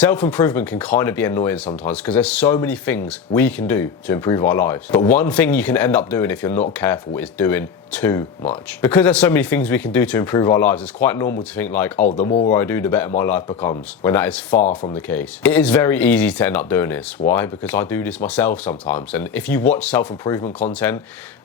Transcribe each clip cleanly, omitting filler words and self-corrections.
Self-improvement can kind of be annoying sometimes because there's so many things we can do to improve our lives. But one thing you can end up doing if you're not careful is doing too much. Because there's so many things we can do to improve our lives, it's quite normal to think like, oh, the more I do, the better my life becomes, when that is far from the case. It is very easy to end up doing this. Why? Because I do this myself sometimes. And if you watch self-improvement content,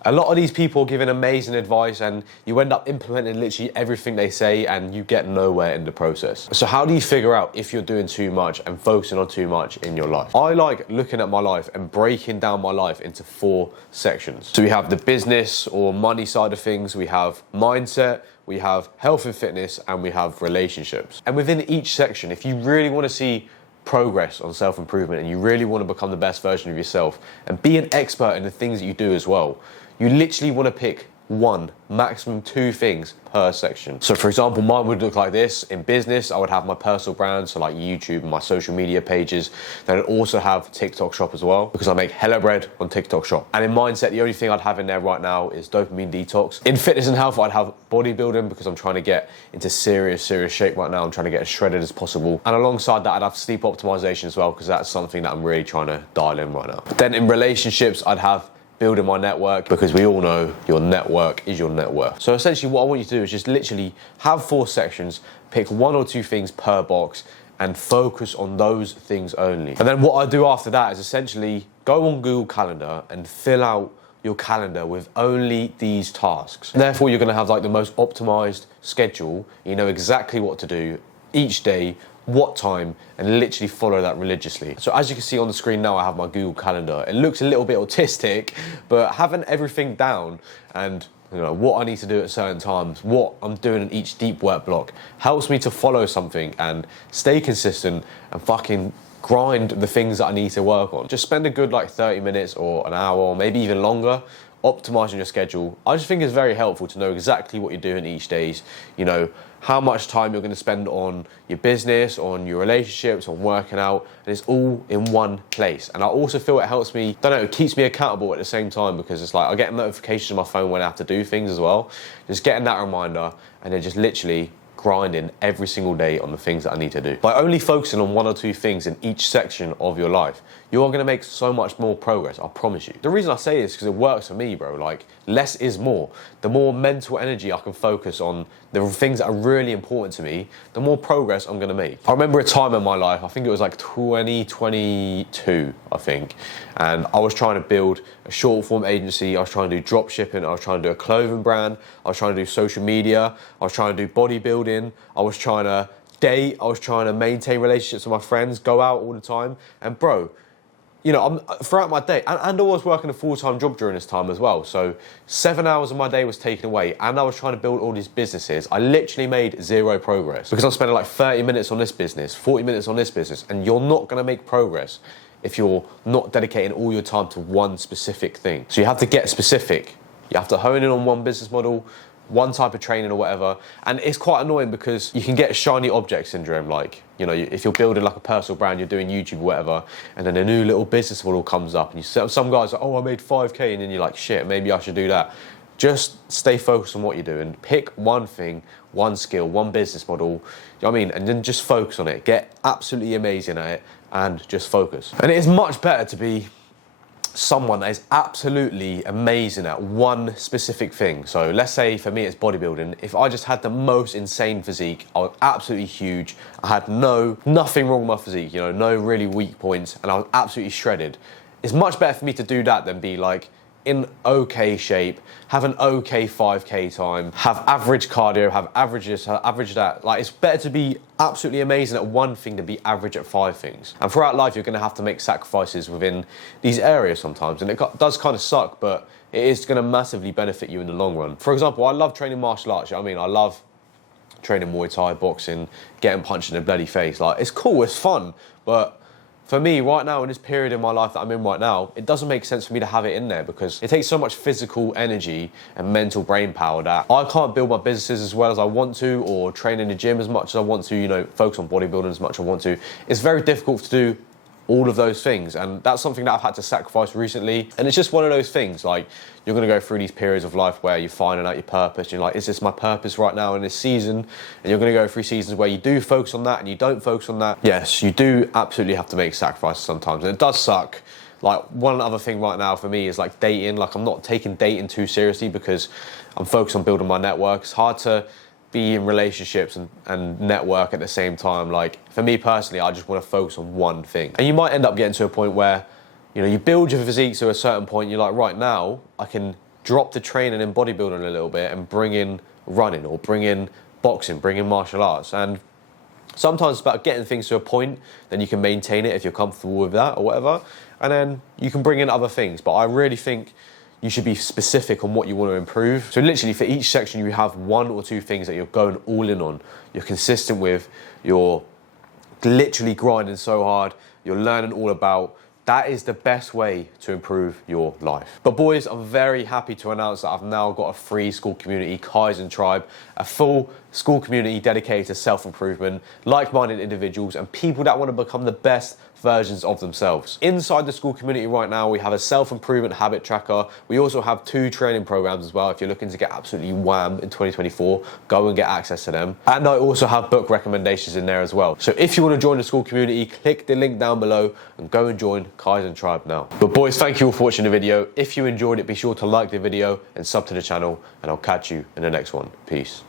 a lot of these people are giving amazing advice and you end up implementing literally everything they say and you get nowhere in the process. So how do you figure out if you're doing too much and focusing on too much in your life? I like looking at my life and breaking down my life into 4 sections. So we have the business or money side of things, we have mindset, we have health and fitness, and we have relationships. And within each section, if you really want to see progress on self-improvement and you really want to become the best version of yourself and be an expert in the things that you do as well, you literally want to pick 1, maximum 2 things per section. So for example, mine would look like this. In business, I would have my personal brand, so like YouTube and my social media pages. Then I'd also have TikTok shop as well, because I make hella bread on TikTok shop. And in mindset, the only thing I'd have in there right now is dopamine detox. In fitness and health, I'd have bodybuilding, because I'm trying to get into serious shape right now. I'm trying to get as shredded as possible. And alongside that, I'd have sleep optimization as well, because that's something that I'm really trying to dial in right now. Then in relationships, I'd have building my network, because we all know your network is your net worth. So essentially what I want you to do is just literally have 4 sections, pick 1 or 2 things per box and focus on those things only. And then what I do after that is essentially go on Google Calendar and fill out your calendar with only these tasks. Therefore, you're gonna have like the most optimized schedule. You know exactly what to do each day, what time, and literally follow that religiously. So as you can see on the screen now, I have my Google Calendar. It looks a little bit autistic, but having everything down and you know what I need to do at certain times, what I'm doing in each deep work block, helps me to follow something and stay consistent and fucking grind the things that I need to work on. Just spend a good like 30 minutes or an hour or maybe even longer optimizing your schedule. I just think it's very helpful to know exactly what you're doing each day, you know, how much time you're going to spend on your business, on your relationships, on working out, and it's all in one place. And I also feel it helps me, don't know, it keeps me accountable at the same time, because it's like I get notifications on my phone when I have to do things as well. Just getting that reminder and then just literally grinding every single day on the things that I need to do. By only focusing on 1 or 2 things in each section of your life, you are gonna make so much more progress, I promise you. The reason I say this is because it works for me, bro. Like, less is more. The more mental energy I can focus on the things that are really important to me, the more progress I'm gonna make. I remember a time in my life, I think it was like 2022, I think, and I was trying to build a short form agency. I was trying to do drop shipping. I was trying to do a clothing brand. I was trying to do social media. I was trying to do bodybuilding. I was trying to date. I was trying to maintain relationships with my friends, go out all the time. And bro, you know, throughout my day, and I was working a full-time job during this time as well. So 7 hours of my day was taken away, and I was trying to build all these businesses. I literally made 0 progress because I'm spending like 30 minutes on this business, 40 minutes on this business, and you're not gonna make progress if you're not dedicating all your time to one specific thing. So you have to get specific. You have to hone in on one business model, one type of training or whatever. And it's quite annoying because you can get shiny object syndrome. Like, you know, if you're building like a personal brand, you're doing YouTube or whatever, and then a new little business model comes up and you some guys are, oh, I made 5K, and then you're like, shit, maybe I should do that. Just stay focused on what you're doing. Pick one thing, one skill, one business model, you know what I mean? And then just focus on it. Get absolutely amazing at it and just focus. And it is much better to be someone that is absolutely amazing at one specific thing. So let's say for me it's bodybuilding. If I just had the most insane physique, I was absolutely huge, I had nothing wrong with my physique, you know, no really weak points, and I was absolutely shredded. It's much better for me to do that than be like in okay shape, have an okay 5K time, have average cardio, have average this, have average that. Like, it's better to be absolutely amazing at one thing than be average at 5 things. And throughout life, you're gonna have to make sacrifices within these areas sometimes. And it does kind of suck, but it is gonna massively benefit you in the long run. For example, I love training martial arts. You know what I mean? I love training Muay Thai, boxing, getting punched in the bloody face. Like, it's cool, it's fun, but for me, right now, in this period in my life that I'm in right now, it doesn't make sense for me to have it in there because it takes so much physical energy and mental brain power that I can't build my businesses as well as I want to, or train in the gym as much as I want to, you know, focus on bodybuilding as much as I want to. It's very difficult to do all of those things. And that's something that I've had to sacrifice recently. And it's just one of those things, like, you're gonna go through these periods of life where you're finding out your purpose. You're like, is this my purpose right now in this season? And you're gonna go through seasons where you do focus on that and you don't focus on that. Yes, you do absolutely have to make sacrifices sometimes, and it does suck. Like, one other thing right now for me is like dating. Like, I'm not taking dating too seriously because I'm focused on building my network. It's hard to be in relationships and network at the same time. Like, for me personally, I just want to focus on one thing. And you might end up getting to a point where, you know, you build your physique to a certain point, you're like, right now, I can drop the training in bodybuilding a little bit and bring in running, or bring in boxing, bring in martial arts. And sometimes it's about getting things to a point, then you can maintain it if you're comfortable with that or whatever. And then you can bring in other things. But I really think you should be specific on what you want to improve. So literally for each section, you have 1 or 2 things that you're going all in on. You're consistent with, you're literally grinding so hard, you're learning all about. That is the best way to improve your life. But boys, I'm very happy to announce that I've now got a free school community, Kaizen Tribe, a full school community dedicated to self-improvement, like-minded individuals, and people that want to become the best versions of themselves. Inside the school community right now, we have a self-improvement habit tracker. We also have 2 training programs as well. If you're looking to get absolutely wham in 2024, go and get access to them. And I also have book recommendations in there as well. So if you want to join the school community, click the link down below and go and join Kaizen Tribe now. But boys, thank you all for watching the video. If you enjoyed it, be sure to like the video and sub to the channel, and I'll catch you in the next one. Peace.